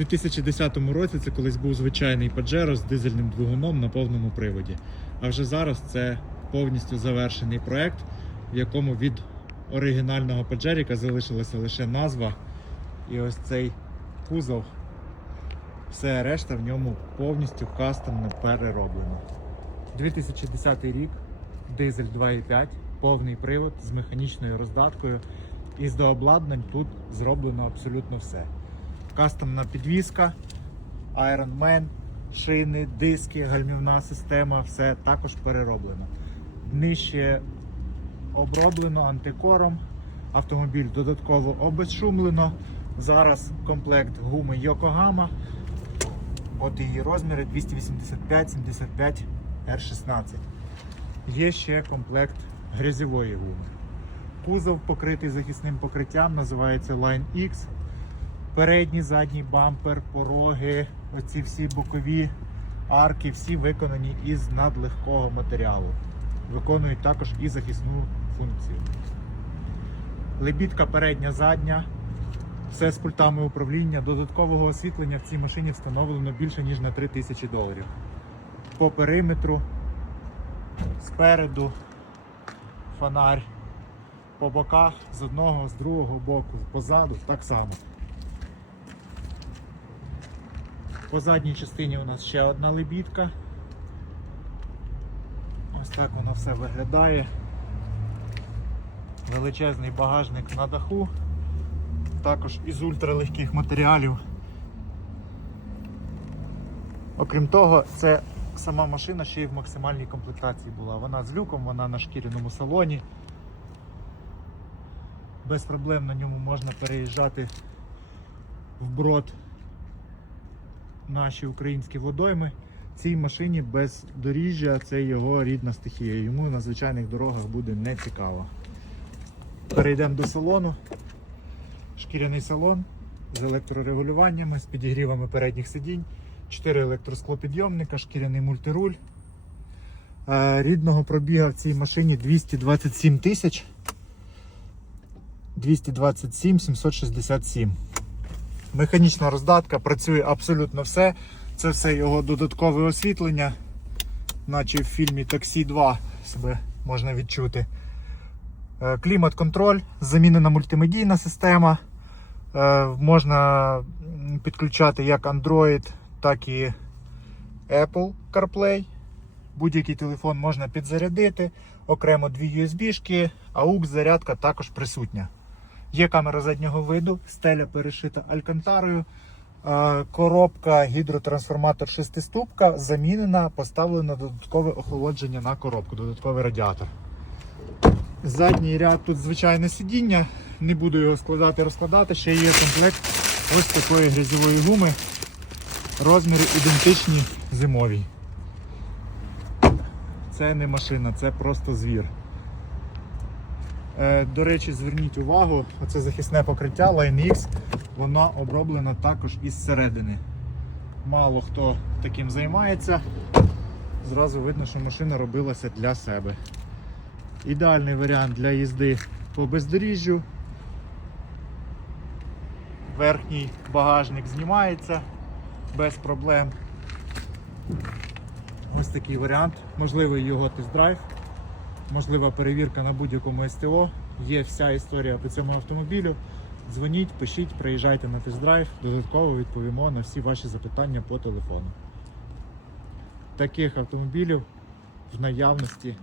2010 році це колись був звичайний Pajero з дизельним двигуном на повному приводі. А вже зараз це повністю завершений проект, в якому від оригінального Паджеріка залишилася лише назва і ось цей кузов. Все решта в ньому повністю кастомно перероблено. 2010 рік, дизель 2.5, повний привод з механічною роздаткою. І з дообладнань тут зроблено абсолютно все. Кастомна підвізка, Iron Man, шини, диски, гальмівна система, все також перероблено. Нижче оброблено антикором. Автомобіль додатково обезшумлено. Зараз комплект гуми Yokohama. От її розміри 285-75 R16. Є ще комплект грязьової гуми. Кузов покритий захисним покриттям, називається Line X. Передній, задній бампер, пороги, оці всі бокові арки, всі виконані із надлегкого матеріалу. Виконують також і захисну функцію. Лебідка передня, задня, все з пультами управління. Додаткового освітлення в цій машині встановлено більше ніж на 3000 доларів. По периметру, спереду, фонарь, по боках, з одного, з другого боку, позаду так само. По задній частині у нас ще одна лебідка. Ось так воно все виглядає. Величезний багажник на даху, також із ультралегких матеріалів. Окрім того, це сама машина ще й в максимальній комплектації була. Вона з люком, вона на шкіряному салоні. Без проблем на ньому можна переїжджати вброд наші українські водойми. Цій машині бездоріжжя це його рідна стихія. Йому на звичайних дорогах буде не цікаво. Перейдемо до салону. Шкіряний салон з електрорегулюваннями, з підігрівами передніх сидінь, 4 електросклопідйомника, шкіряний мультируль. Е, Рідного пробіга в цій машині 227 тисяч. 227 767. Механічна роздатка, працює абсолютно все. Це все його додаткове освітлення, наче в фільмі Таксі 2 себе можна відчути. Е, Клімат-контроль, замінена мультимедійна система. Е, Можна підключати як Android, так і Apple CarPlay. Будь-який телефон можна підзарядити. Окремо дві USB-шки, AUX зарядка також присутня. Є камера заднього виду, стеля перешита алькантарою. Е, Коробка гідротрансформатор шестиступка замінена, поставлено додаткове охолодження на коробку, додатковий радіатор. Задній ряд тут звичайне сидіння, не буду його складати, розкладати. Ще є комплект ось такої грязьової гуми. Розміри ідентичні зимовій. Це не машина, це просто звір. Е, До речі, зверніть увагу, оце захисне покриття Line X, воно оброблено також із середини. Мало хто таким займається. Зразу видно, що машина робилася для себе. Ідеальний варіант для їзди по бездоріжжю. Верхній багажник знімається без проблем. Ось такий варіант. Можливий його тест-драйв, можлива перевірка на будь-якому СТО. Є вся історія по цьому автомобілю. Дзвоніть, пишіть, приїжджайте на тест-драйв. Додатково відповімо на всі ваші запитання по телефону. Таких автомобілів в наявності,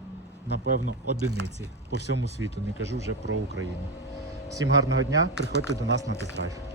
напевно, одиниці по всьому світу. Не кажу вже про Україну. Всім гарного дня, приходьте до нас на тест-драйв.